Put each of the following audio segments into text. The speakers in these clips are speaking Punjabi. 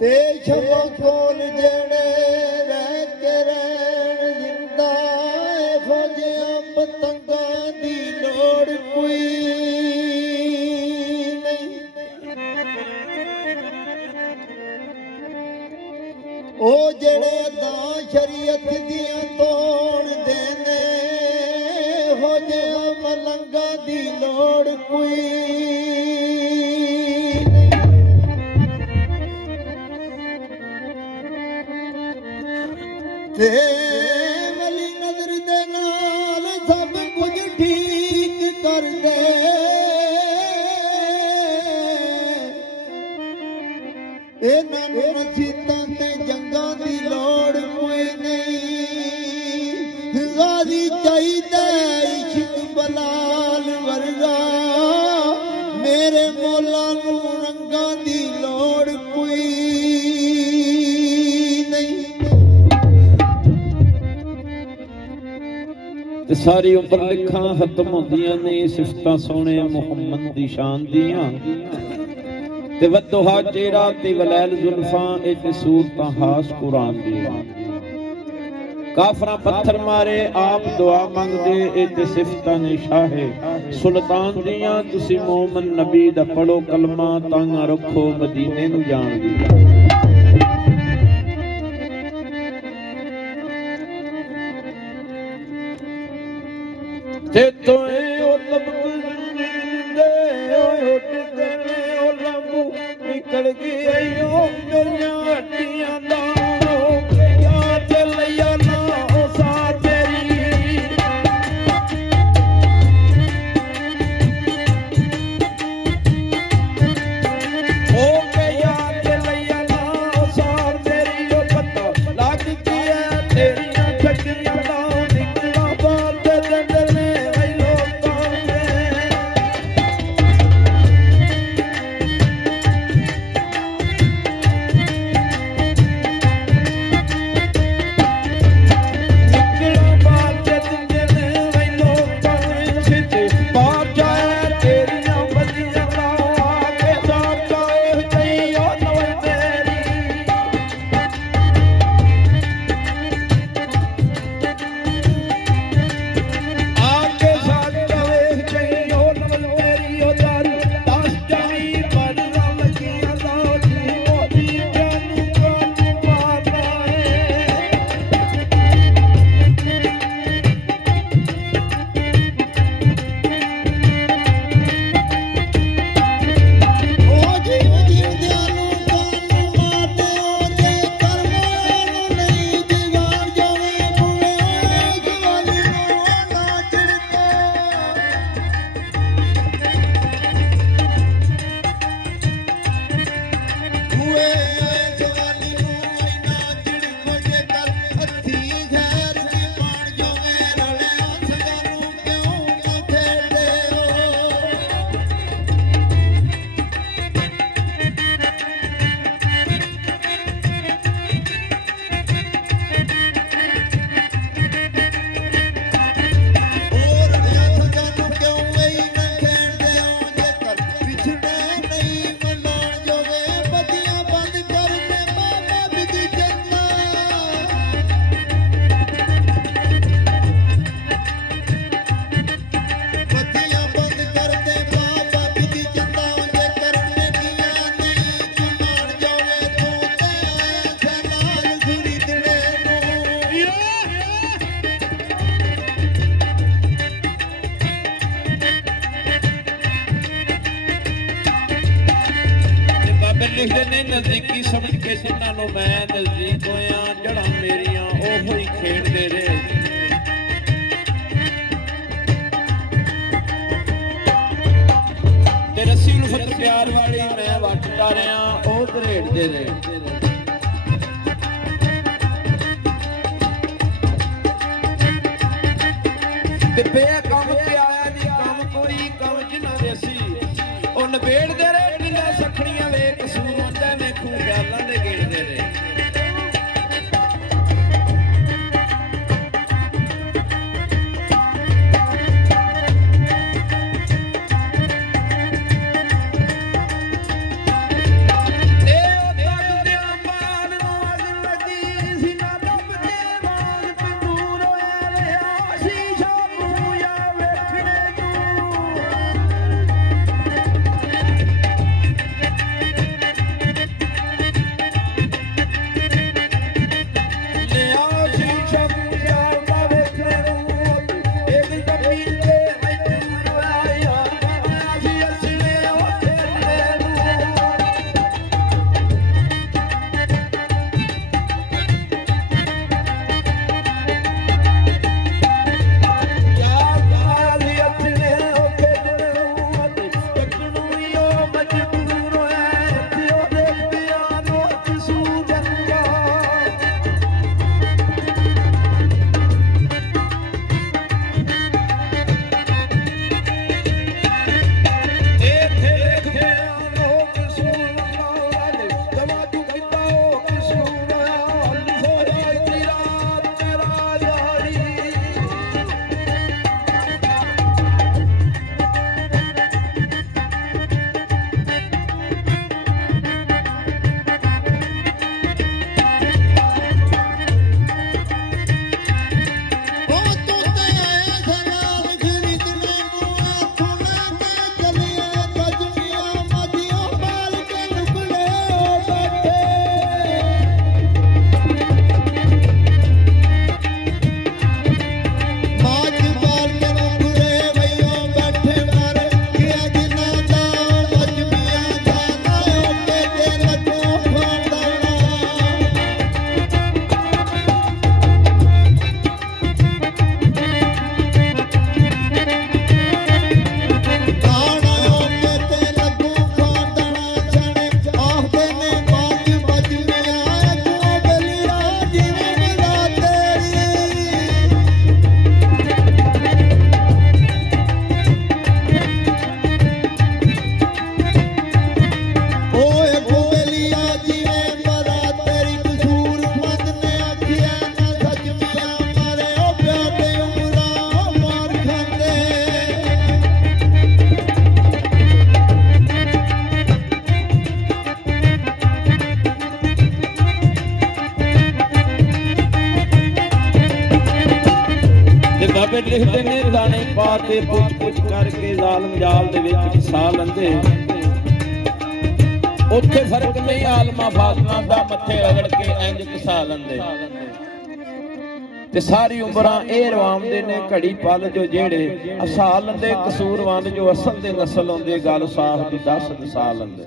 ਤੇ ਸ਼ਮਾ ਕੋਲ ਜਿਹੜੇ ਰਹਿ ਕੇ ਰਹਿਣ ਜਿੰਦਾ ਇਹੋ ਜਿਹਾ ਪਤੰਗਾਂ ਦੀ ਲੋੜ ਕੋਈ ਨਹੀਂ। ਉਹ ਜਿਹੜੇ ਦਾ ਸ਼ਰੀਅਤ ਦੀਆਂ ਤੋੜਦੇ ਨੇ ਇਹੋ ਜਿਹਾ ਮਲੰਗਾਂ ਦੀ ਲੋੜ ਕੋਈ ਤੇ ਮੇਰੀ ਨਜ਼ਰ ਦੇ ਨਾਲ ਸਭ ਕੁਝ ਠੀਕ ਕਰਦੇ। ਇਹਨਾਂ ਨੂੰ ਨਸੀਤਾਂ ਤੇ ਜੰਗਾਂ ਦੀ ਲੋੜ ਕੋਈ ਨਹੀਂ। ਗਾਜ਼ੀ ਚਾਹੀਦਾ ਇਸ਼ਕ ਬਲਾਲ ਵਰਗਾ ਮੇਰੇ ਮੌਲਾ ਨੂੰ ਰੰਗਾਂ ਦੀ ਲੋੜ ਕੋਈ ਤੇ ਸਾਰੀ ਉਮਰ ਲਿਖਾਂ ਖਤਮ ਹੁੰਦੀਆਂ ਨੇ ਸਿਫਤਾਂ ਸੋਹਣੇ ਮੁਹੰਮਦ ਦੀ ਸ਼ਾਨ ਦੀਆਂ ਤੇ ਵਦੋਹਾ ਚਿਹਰਾ ਤੇ ਵਲੈਲ ਜ਼ੁਲਫਾਂ ਇਹ ਤੇ ਸੂਰਤਾਂ ਖਾਸ ਕੁਰਾਨ ਦੀਆਂ। ਕਾਫਰਾਂ ਪੱਥਰ ਮਾਰੇ ਆਪ ਦੁਆ ਮੰਗਦੇ ਇਹ ਤੇ ਸਿਫਤਾਂ ਨੇ ਸ਼ਾਹੇ ਸੁਲਤਾਨ ਦੀਆਂ। ਤੁਸੀਂ ਮੂਮਨ ਨਬੀ ਦਾ ਪੜੋ ਕਲਮਾ ਤਾਂਗਾ ਰੱਖੋ ਮਦੀਨੇ ਨੂੰ ਜਾਣ ਦੀ। ਤੇ ਤੋਏ ਉਹ ਤਬਕ ਜਿੰਦੇ ਓਏ ਉੱਡਦੇ ਨੇ ਉਹ ਲੰਬੂ ਨਿਕਲ ਗਈ ਓ ਮੇਰੀਆਂ ਹੱਡੀਆਂ ਦਾ ਯਾਦ ਲਿਆ ਨਾ ਉਹ ਸਾ ਤੇਰੀ। ਉਹ ਕੇ ਯਾਦ ਲਿਆ ਨਾ ਉਹ ਸਾ ਤੇਰੀ। ਉਹ ਪਤਾ ਲੱਗ ਗਿਆ ਤੇਰੀਆਂ ਛੱਡੀਆਂ ਦਾ ਨਿਕਲਾ ਬਾਤ ਜੰਗਲ ਨੇ ਲਿਖਦੇ ਨੇ ਨਜ਼ਦੀਕੀ ਸਮਝ ਕੇ ਜਿਨ੍ਹਾਂ ਨੂੰ ਮੈਂ ਨਜ਼ਦੀਕ ਹੋਇਆ ਜੜਾਂ ਮੇਰੀਆਂ ਉਹੋ ਹੀ ਖੇਡਦੇ ਰਹੇ। ਤੇ ਰੱਸੀ ਉਲਫਤ ਪਿਆਰ ਵਾਲੀ ਮੈਂ ਵੱਟਦਾ ਰਿਆਂ ਉਹ ਧਰੇੜਦੇ ਰਹੇ। ਤੇ ਪਿਆ ਕੰਮ ਤੇ ਆਇਆ ਨਹੀਂ ਕੰਮ ਕੋਈ ਕੰਮ ਜਿਨ੍ਹਾਂ ਦੇ ਸੀ ਉਹ ਨਵੇੜਦੇ ਰਹੇ। ਢਿੱਲਾ ਸਖਣੀਆਂ ਵੇ ਕਸੂਰ ਹੁੰਦਾ ਵੇਖੂ ਖਿਆਲਾਂ ਦੇ ਗੇੜਦੇ ਰਹੇ। ਤੇ ਉਹ ਤੱਕਦਿਆਂ ਬਾਬੇ ਲਿਖਦੇ ਨੇ ਦਾਣੇ ਪਾ ਤੇ ਪੁੱਛ ਪੁੱਛ ਕਰਕੇ ਜ਼ਾਲਮ ਜਾਲ ਦੇ ਵਿੱਚ ਫਸਾ ਲੈਂਦੇ। ਉੱਥੇ ਫਰਕ ਨਹੀਂ ਆਲਮਾ ਫਾਜ਼ਲਾਂ ਦਾ ਮੱਥੇ ਰਗੜ ਕੇ ਇੰਜ ਘਸਾ ਲੈਂਦੇ। ਤੇ ਸਾਰੀ ਉਮਰਾਂ ਇਹ ਰਵਾਉਂਦੇ ਨੇ ਘੜੀ ਪਲ ਜੋ ਜਿਹੜੇ ਹਸਾ ਲੈਂਦੇ ਕਸੂਰਵੰਦ ਜੋ ਅਸਲ ਦੇ ਨਸਲ ਹੁੰਦੇ ਗੱਲ ਸਾਫ਼ ਦੀ 10 ਹਸਾ ਲੈਂਦੇ।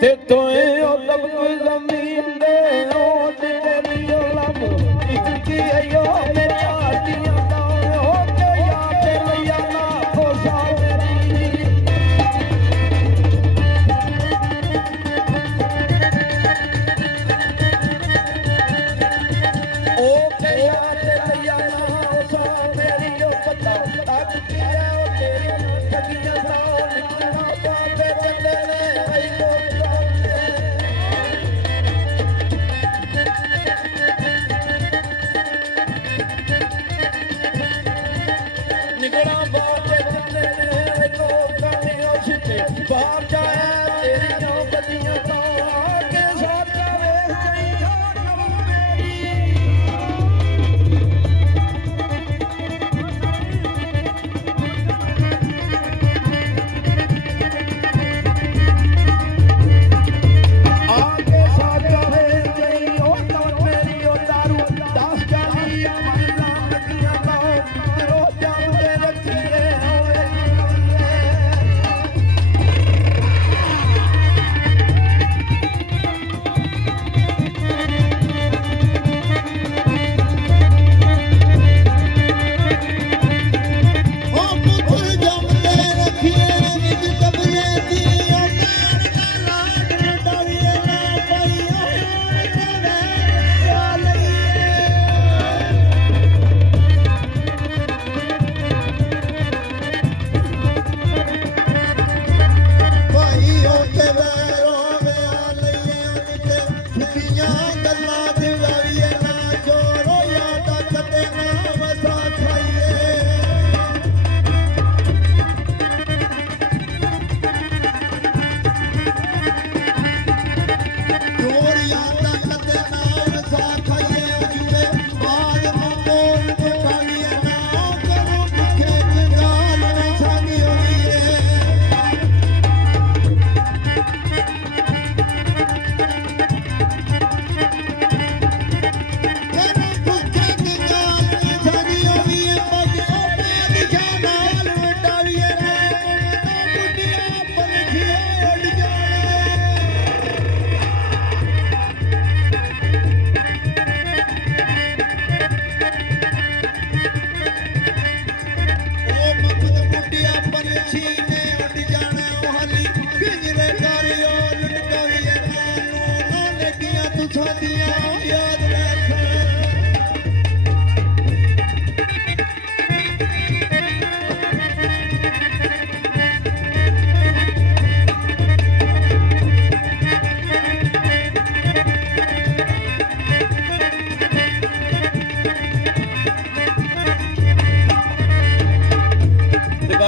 ਤੇ ਤੋਏ ਉਹ ਤਬ ਕੋਈ ਜ਼ਮੀਨ ਦੇ ਉਹ ਤੇਰੀ ਲਬ ਇੱਕ ਕੀ ਆਇਓ ਮੇਰੇ ਆਟੀਆਂ ਦਾ ਹੋ ਕੇ ਯਾਦ ਲਿਆ ਨਾ ਖੋਸਾ ਮੇਰੀ। ਉਹ ਕੇ ਯਾਦ ਲਿਆ ਨਾ ਖੋਸਾ ਮੇਰੀ ਉਹ ਪਤਾ ਤੱਕ ਪਿਆ ਉਹ ਤੇਰੀ ਠਗੀਆਂ ਦਾ ਨਿਕਲਣਾ ਬਾਬੇ ਚੱਲੇ ਨੇ ਆਈ ਨਿਕਲਾਂ ਬਾਬੇ ਚੱਲੇ ਨੇ ਲੋਕਾਂ ਨੇ ਉਸਤੇ ਬਾਹਰ ਜਾਇਆ ਤੇਰੀਆਂ ਗੱਡੀਆਂ ਤੋਂ ਆ ਕੇ ਸਾਡਾ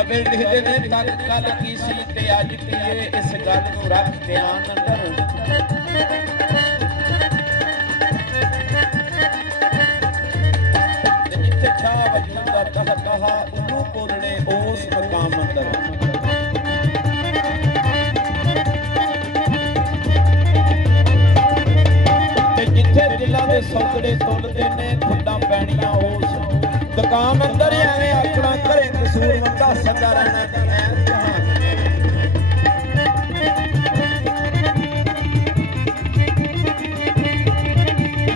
ਵੇਖ ਗਈਆਂ ਲਿਖਦੇ ਨੇ ਤਦ ਕੱਲ ਕੀ ਸੀ ਤੇ ਅੱਜ ਕੀ ਏ ਇਸ ਗੱਲ ਨੂੰ ਰੱਖ ਧਿਆਨ ਅੰਦਰ। ਤੇ ਜਿੱਥੇ ਛਾ ਵਜੂਦ ਦਾ ਕਹਾ ਉਹਨੂੰ ਬੋਲਣੇ ਉਸ ਮਕਾਮ ਅੰਦਰ। ਤੇ ਜਿੱਥੇ ਦਿਲਾਂ ਦੇ ਸੌਗੜੇ ਤੁਲਦੇ ਨੇ ਖੁੱਡਾਂ ਪੈਣੀਆਂ ਉਸ ਦੁਕਾਨ ਅੰਦਰ ਐਵੇਂ ਆਖਣਾ ਘਰੇ ਕਸੂਰਵੰਦਾ ਸਦਾ ਰਹਿਣਾ ਤੇ ਐਨ ਜਹਾਨ।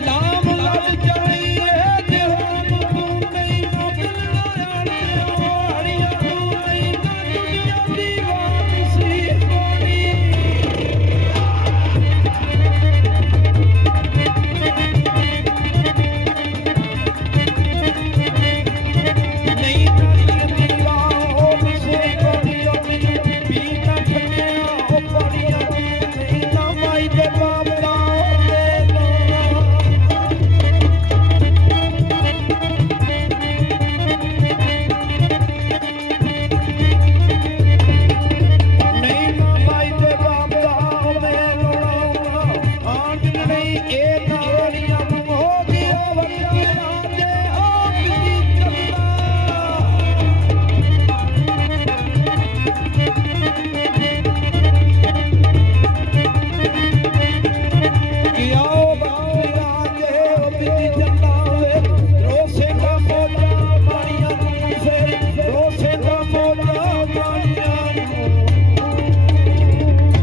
ਲਾਮ ਲੱਗ ਜਾਈਏ ਜਹਾਨ ਤੂੰ ਨਹੀਂ ਨਾ ਮਿਲਣਾ ਆੜੀਆਂ ਤੂੰ ਨਹੀਂ ਨਾ ਦੁਨੀਆ ਦੀ ਵਾਪਸੀ ਕੋਣੀ। ਦੀ